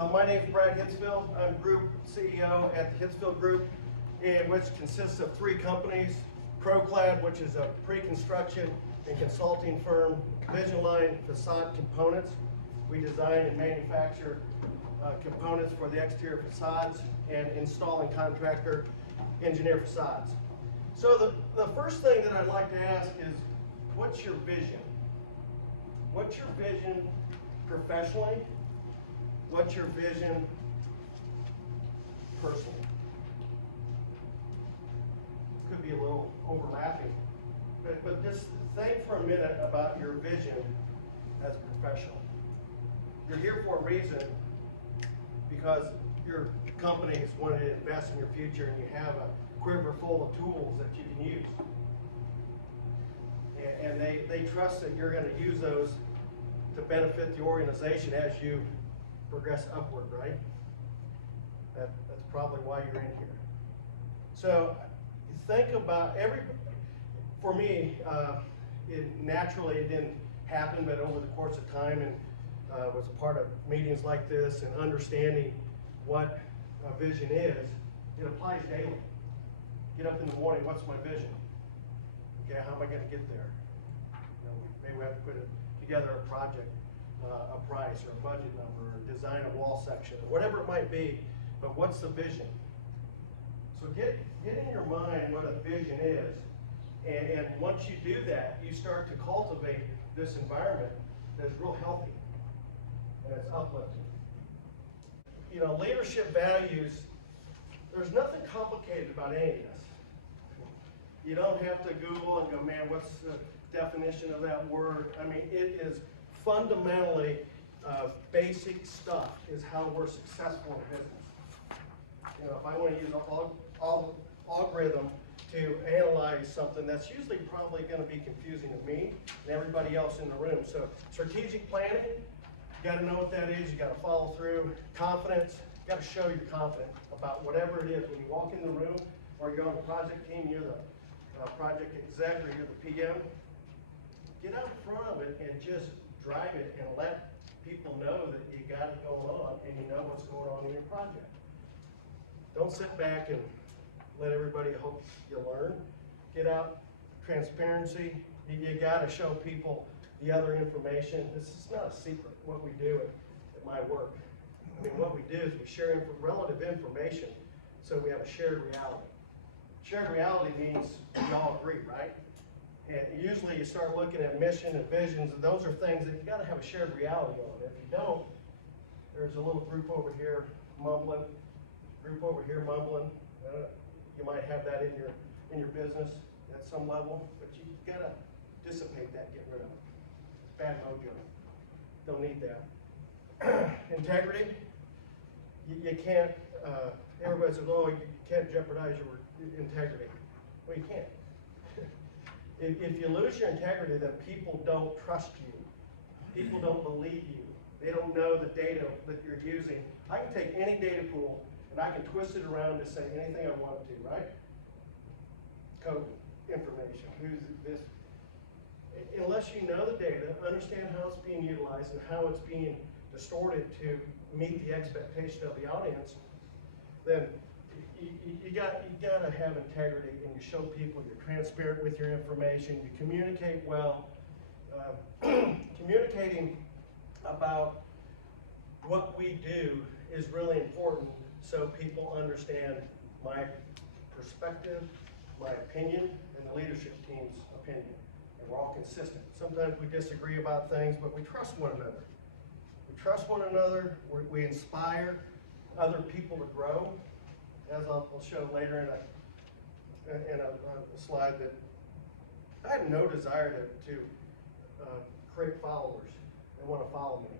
My name is Brad Hitzfield. I'm Group CEO at the Hitzfield Group, which consists of three companies: ProClad, which is a pre-construction and consulting firm; Vision Line Facade Components. We design and manufacture components for the exterior facades; and Installing Contractor, Engineer Facades. So the first thing that I'd like to ask is, what's your vision? What's your vision professionally? What's your vision personally? Could be a little overlapping, but just think for a minute about your vision as a professional. You're here for a reason, because your company is wanting to invest in your future, and you have a quiver full of tools that you can use. And they trust that you're going to use those to benefit the organization as you progress upward, right? That's probably why you're in here. So think about for me, it didn't happen, but over the course of time, and was a part of meetings like this and understanding what a vision is, it applies daily. Get up in the morning, what's my vision? Okay, how am I going to get there? Maybe we have to put together a project, a price or a budget number, or design a wall section, or whatever it might be, but what's the vision? So get in your mind what a vision is, and once you do that, you start to cultivate this environment that's real healthy and it's uplifting. Leadership values, there's nothing complicated about any of this. You don't have to Google and go, man, what's the definition of that word? I mean, it is fundamentally basic stuff, is how we're successful in business. If I want to use an algorithm to analyze something, that's usually probably going to be confusing to me and everybody else in the room. So strategic planning, you got to know what that is. You got to follow through. Confidence, you got to show you're confident about whatever it is. When you walk in the room, or you're on the project team, you're the project exec, or you're the PM, get out in front of it and just drive it and let people know that you got it going on and you know what's going on in your project. Don't sit back and let everybody hope you learn. Get out, transparency. You got to show people the other information. This is not a secret, what we do at my work. I mean, what we do is we share relative information, so we have a shared reality. Shared reality means we all agree, right? And usually you start looking at mission and visions, and those are things that you got to have a shared reality on. If you don't, there's a little group over here mumbling, group over here mumbling. You might have that in your business at some level, but you got to dissipate that, get rid of it. It's bad mojo. Don't need that. Integrity. You can't. Everybody says, "Oh, you can't jeopardize your integrity." Well, you can't. If you lose your integrity, then people don't trust you. People don't believe you. They don't know the data that you're using. I can take any data pool and I can twist it around to say anything I want it to, right? Code information, who's this? Unless you know the data, understand how it's being utilized and how it's being distorted to meet the expectation of the audience, then you got to have integrity, and you show people you're transparent with your information, you communicate well. Communicating about what we do is really important, so people understand my perspective, my opinion, and the leadership team's opinion. And we're all consistent. Sometimes we disagree about things, but we trust one another. We trust one another. We inspire other people to grow. As I'll show later in a slide, that I have no desire to create followers that want to follow me.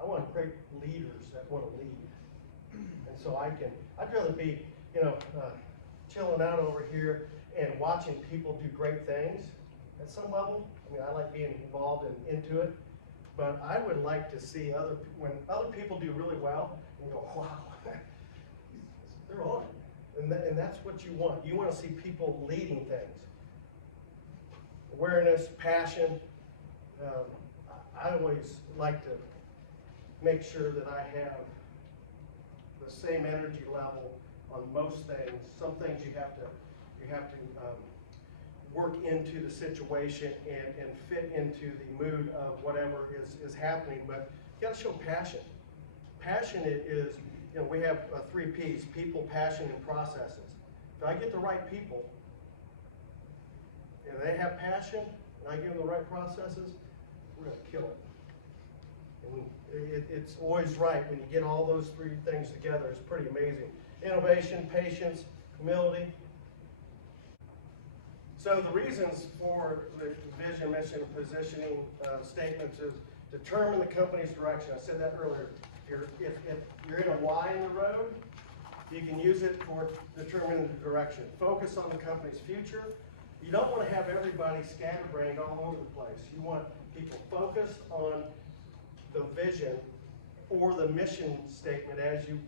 I want to create leaders that want to lead. And so I'd rather be, chilling out over here and watching people do great things at some level. I mean, I like being involved and into it, but I would like to see when other people do really well and go, wow, they're on it. And that's what you want. You want to see people leading things. Awareness, passion. I always like to make sure that I have the same energy level on most things. Some things you have to work into the situation and fit into the mood of whatever is happening, but you got to show passion. Passion is, we have 3 P's: people, passion, and processes. If I get the right people, and they have passion, and I give them the right processes, we're going to kill it. And it's always right when you get all those 3 things together. It's pretty amazing. Innovation, patience, humility. So the reasons for the vision, mission, and positioning statements is determine the company's direction. I said that earlier. If you're in a Y in the road, you can use it for determining the direction. Focus on the company's future. You don't want to have everybody scatterbrained all over the place. You want people focused on the vision or the mission statement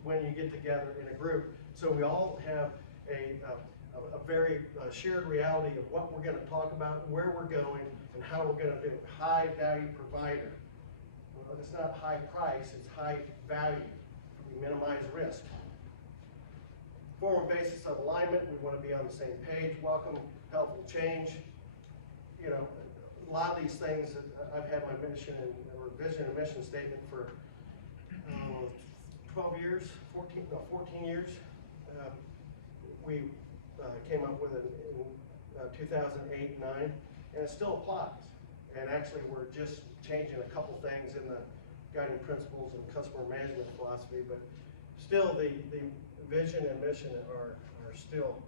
when you get together in a group. So we all have a very shared reality of what we're going to talk about, where we're going, and how we're going to do it. High value provider. Well, it's not high price, it's high value. We minimize risk. Form a basis of alignment. We want to be on the same page. Welcome helpful change. A lot of these things that I've had my mission or vision and mission statement for 12 years, 14 years. We came up with it in 2008-9, and it still applies. And actually, we're just changing a couple things in the guiding principles and customer management philosophy, but still the vision and mission are still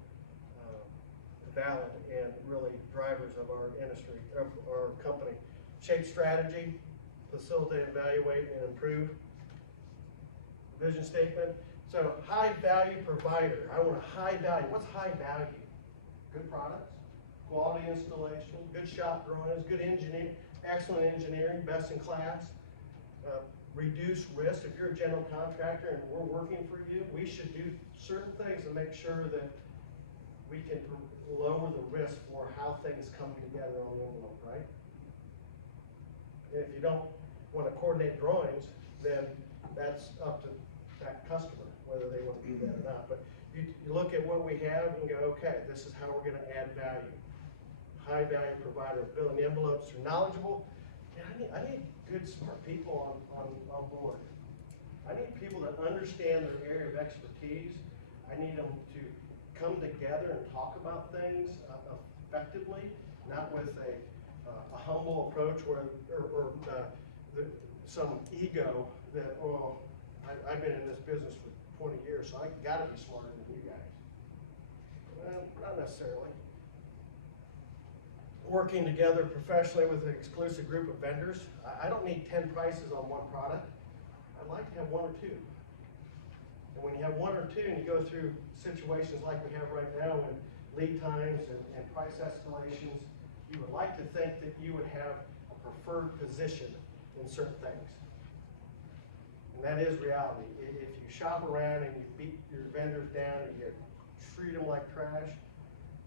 valid and really drivers of our industry, of our company. Shape strategy, facilitate, evaluate, and improve. Vision statement. So high value provider. I want a high value. What's high value? Good products, quality installation, good shop drawings, good engineering, excellent engineering, best in class. Reduce risk. If you're a general contractor and we're working for you, we should do certain things to make sure that we can lower the risk for how things come together on the envelope, right? And if you don't want to coordinate drawings, then that's up to that customer, whether they want to do that or not. But you look at what we have and go, okay, this is how we're going to add value. High value provider, building envelopes are knowledgeable. And I need good, smart people on board. I need people that understand their area of expertise. I need them to come together and talk about things effectively, not with a humble approach or some ego that, I've been in this business for 20 years, so I got to be smarter than you guys. Well, not necessarily. Working together professionally with an exclusive group of vendors. I don't need 10 prices on one product. I'd like to have 1 or 2. And when you have 1 or 2 and you go through situations like we have right now in lead times and price escalations, you would like to think that you would have a preferred position in certain things. And that is reality. If you shop around and you beat your vendors down and you treat them like trash,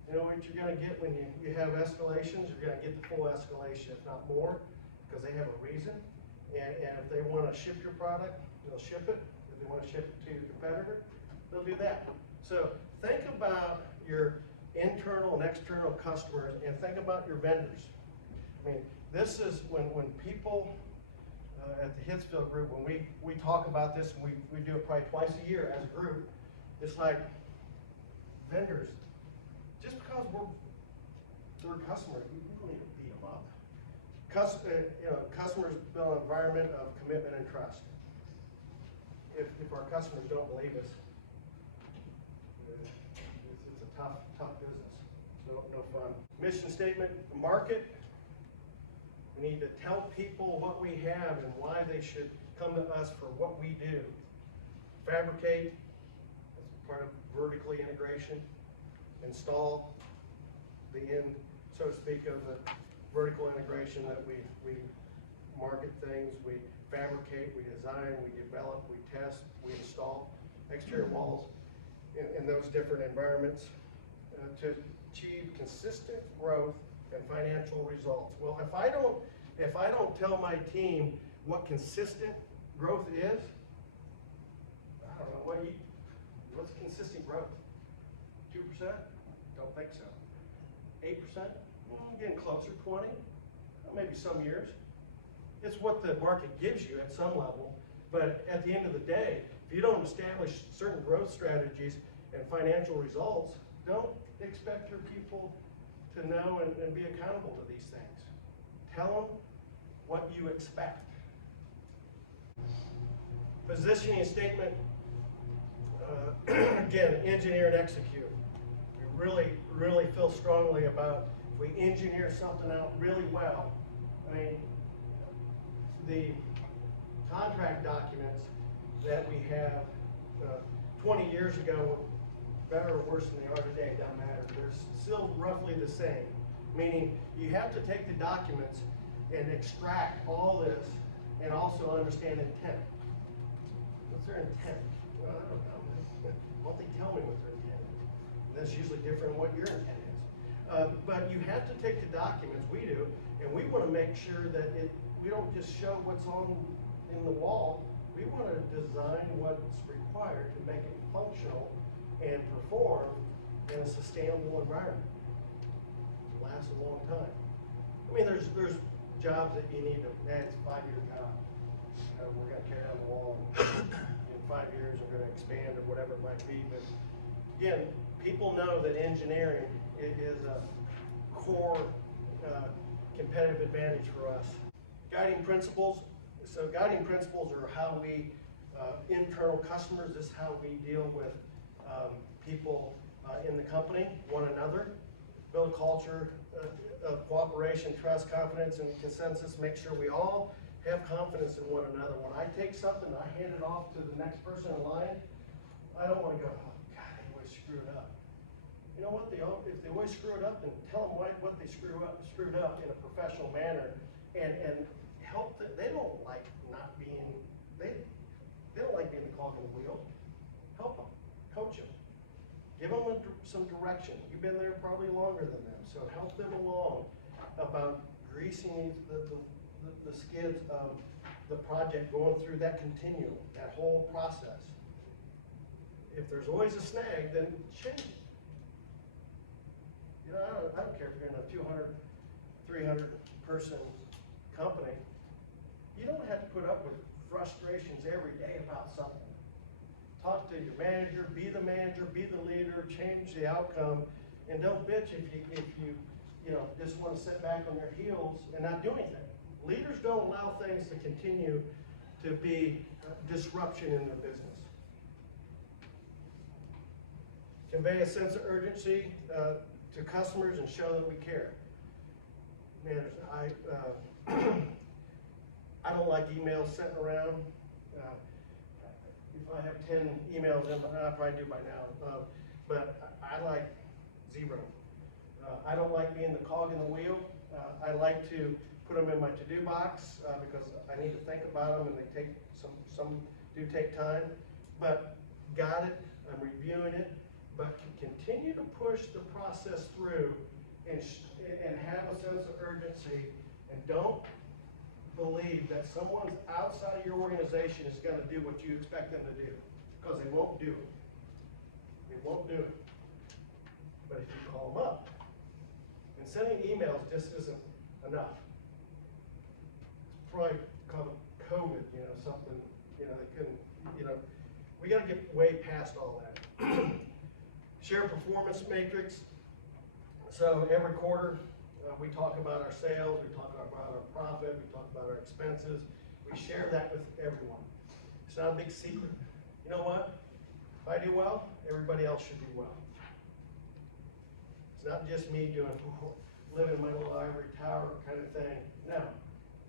you know what you're going to get when you have escalations? You're going to get the full escalation, if not more, because they have a reason. And if they want to ship your product, they'll ship it. If they want to ship it to your competitor, they'll do that. So think about your internal and external customers and think about your vendors. I mean, this is when people at the Hitzfield group, when we talk about this, and we do it probably twice a year as a group, it's like vendors, just because we're their customers, we don't need to beat them up. Customers build an environment of commitment and trust. If our customers don't believe us, it's a tough business. No fun. Mission statement, market. We need to tell people what we have and why they should come to us for what we do. Fabricate, that's part of vertically integration. Install, the end, so to speak, of the vertical integration that we market things, we fabricate, we design, we develop, we test, we install exterior walls in those different environments to achieve consistent growth and financial results. Well, if I don't tell my team what consistent growth is? I don't know, what's consistent growth? 2%? Don't think so. 8%? Getting closer, 20? Maybe some years. It's what the market gives you at some level, but at the end of the day, if you don't establish certain growth strategies and financial results, don't expect your people to know and be accountable to these things. Tell them what you expect. Positioning statement, again, engineer and execute. We really feel strongly about if we engineer something out really well. I mean, the contract documents that we have 20 years ago were better or worse than they are today, it doesn't matter. They're still roughly the same, meaning you have to take the documents and extract all this and also understand intent. What's their intent? Well, I don't know. Why don't they tell me what their intent is? That's usually different than what your intent is. But you have to take the documents, we do, and we want to make sure that we don't just show what's in the wall. We want to design what's required to make it functional and perform in a sustainable environment. Last a long time. I mean, there's jobs that you need to, it's a 5-year job. We're going to tear down the wall in 5 years, we're going to expand or whatever it might be. But again, people know that engineering is a core competitive advantage for us. Guiding principles. So guiding principles are how we, internal customers, this is how we deal with people in the company, one another. Build a culture of cooperation, trust, confidence, and consensus. Make sure we all have confidence in one another. When I take something and I hand it off to the next person in line, I don't want to go, oh God, they always screw it up. You know what? If they always screw it up, then tell them what they screwed up in a professional manner, and help them. They don't like not being, they don't like being the cog in the wheel. Help them, coach them, give them some direction. You've been there probably longer than them, so help them along about greasing the skids of the project, going through that continuum, that whole process. If there's always a snag, then change it. You know, I don't care if you're in a 200, 300 person company. You don't have to put up with frustrations every day about something. Talk to your manager, be the leader, change the outcome, and don't bitch if you just want to sit back on your heels and not do anything. Leaders don't allow things to continue to be disruption in their business. Convey a sense of urgency to customers and show that we care. Man, I don't like emails sitting around. If I have 10 emails in, I probably do by now, but I like 0. I don't like being the cog in the wheel. I like to put them in my to-do box because I need to think about them, and they take some do take time. But got it. I'm reviewing it, but continue to push the process through and have a sense of urgency, and don't believe that someone outside of your organization is going to do what you expect them to do, because they won't do it. They won't do it. But if you call them up, and sending emails just isn't enough. It's probably called COVID, something, they couldn't, we got to get way past all that. Share performance matrix. So every quarter, we talk about our sales, we talk about our profit, we talk about our expenses. We share that with everyone. It's not a big secret. You know what? If I do well, everybody else should do well. It's not just me living in my little ivory tower kind of thing. No.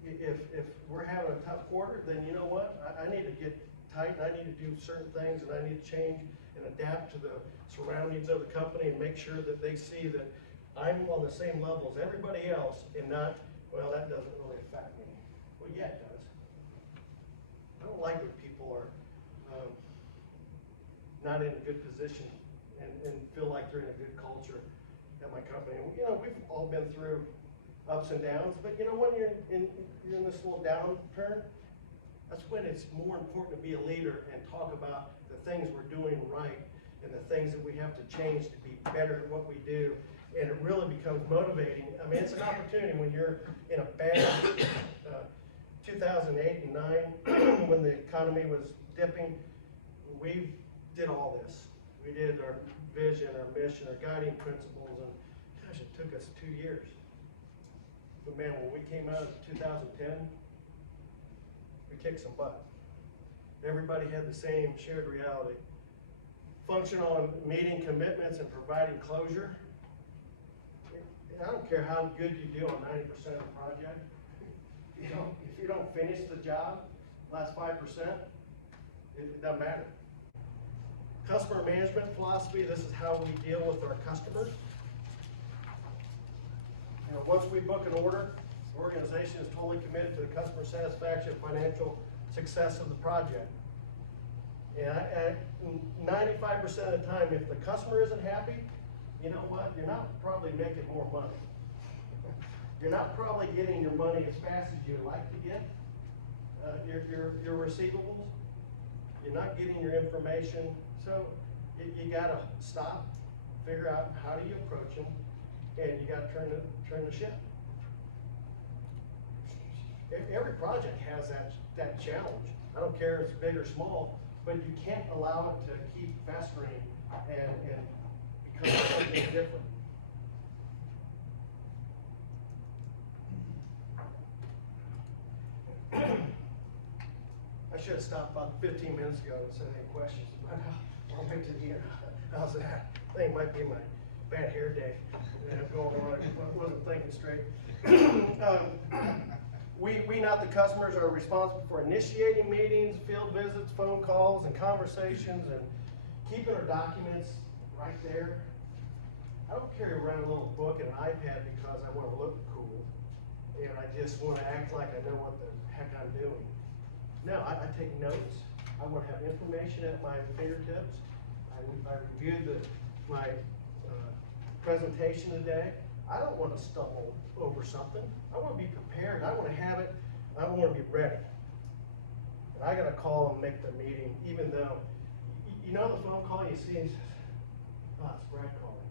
If we're having a tough quarter, then you know what? I need to get tight, and I need to do certain things, and I need to change and adapt to the surroundings of the company and make sure that they see that I'm on the same level as everybody else, and not, well, that doesn't really affect me. Well, yeah, it does. I don't like when people are not in a good position and feel like they're in a good culture at my company. We've all been through ups and downs, but when you're in this little downturn, that's when it's more important to be a leader and talk about the things we're doing right and the things that we have to change to be better at what we do. And it really becomes motivating. I mean, it's an opportunity when you're in a bad 2008 and 9, when the economy was dipping. We did all this. We did our vision, our mission, our guiding principles, and gosh, it took us 2 years. But man, when we came out of 2010, we kicked some butt. Everybody had the same shared reality. Function on meeting commitments and providing closure. I don't care how good you do on 90% of the project. If you don't finish the job, last 5%, it doesn't matter. Customer management philosophy, this is how we deal with our customers. Once we book an order, the organization is totally committed to the customer satisfaction and financial success of the project. And 95% of the time, if the customer isn't happy, you know what? You're not probably making more money. You're not probably getting your money as fast as you'd like to get your receivables. You're not getting your information. So you got to stop, figure out how do you approach them, and you got to turn the ship. Every project has that challenge. I don't care if it's big or small, but you can't allow it to keep festering and become something different. I should have stopped about 15 minutes ago and said any questions, but I'll wait to the end. How's that? I think it might be my bad hair day going on. I wasn't thinking straight. We, not the customers, are responsible for initiating meetings, field visits, phone calls, and conversations, and keeping our documents right there. I don't carry around a little book and an iPad because I want to look cool, and I just want to act like I know what the heck I'm doing. No, I take notes. I want to have information at my fingertips. I reviewed my presentation today. I don't want to stumble over something. I want to be prepared. I want to have it. I want to be ready. And I got to call and make the meeting, even though, you know, the phone call you see, and says, oh, it's Brad calling.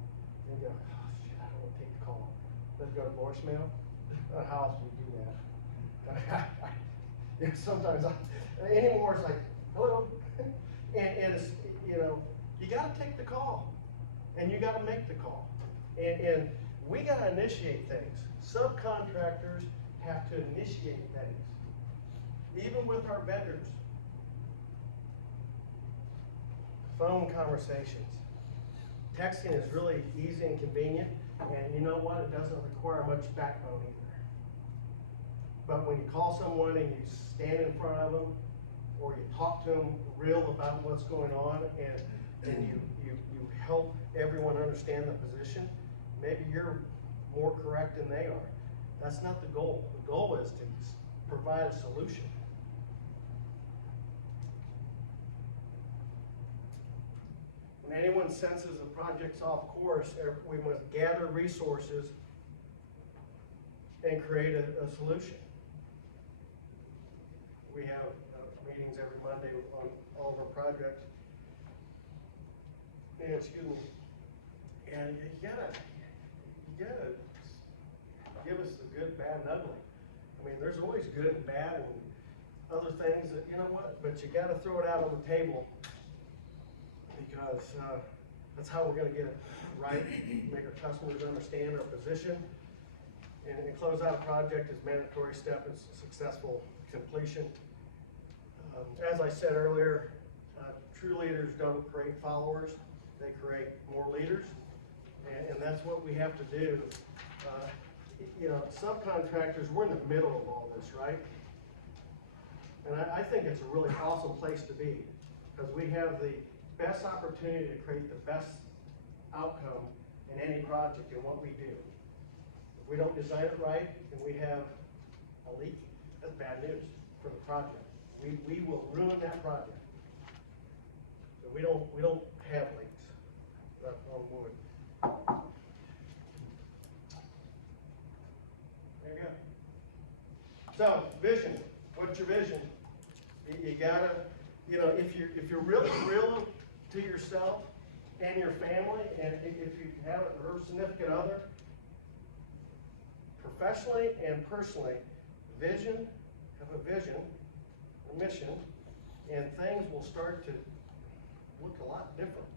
And you go, oh, shit, I don't want to take the call. Let's go to voicemail. How else do we do that? Sometimes anymore it's like, hello. and it's, you know, you got to take the call. And you got to make the call. And we got to initiate things. Subcontractors have to initiate things, even with our vendors. Phone conversations. Texting is really easy and convenient, and you know what? It doesn't require much backbone either. But when you call someone and you stand in front of them, or you talk to them real about what's going on, and you help everyone understand the position, maybe you're more correct than they are. That's not the goal. The goal is to provide a solution. When anyone senses the project's off course, we must gather resources and create a solution. We have meetings every Monday on all of our projects. And, excuse me. And you gotta give us the good, bad, and ugly. I mean, there's always good and bad and other things that, you know what, but you gotta throw it out on the table, because that's how we're gonna get it right, make our customers understand our position, and close out a project is a mandatory step in successful completion. As I said earlier, true leaders don't create followers, they create more leaders, and that's what we have to do. You know, subcontractors, we're in the middle of all this, right? And I think it's a really awesome place to be, because we have the best opportunity to create the best outcome in any project in what we do. If we don't design it right and we have a leak, that's bad news for the project. We will ruin that project. So we don't have leaks. That's on wood. There you go. So, vision. What's your vision? You gotta, you know, if you're really real to yourself and your family, and if you have a significant other, professionally and personally, have a vision, a mission, and things will start to look a lot different.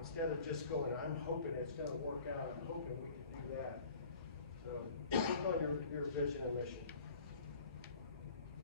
Instead of just going, I'm hoping it's gonna work out, I'm hoping we can do that. So, work on your vision and mission.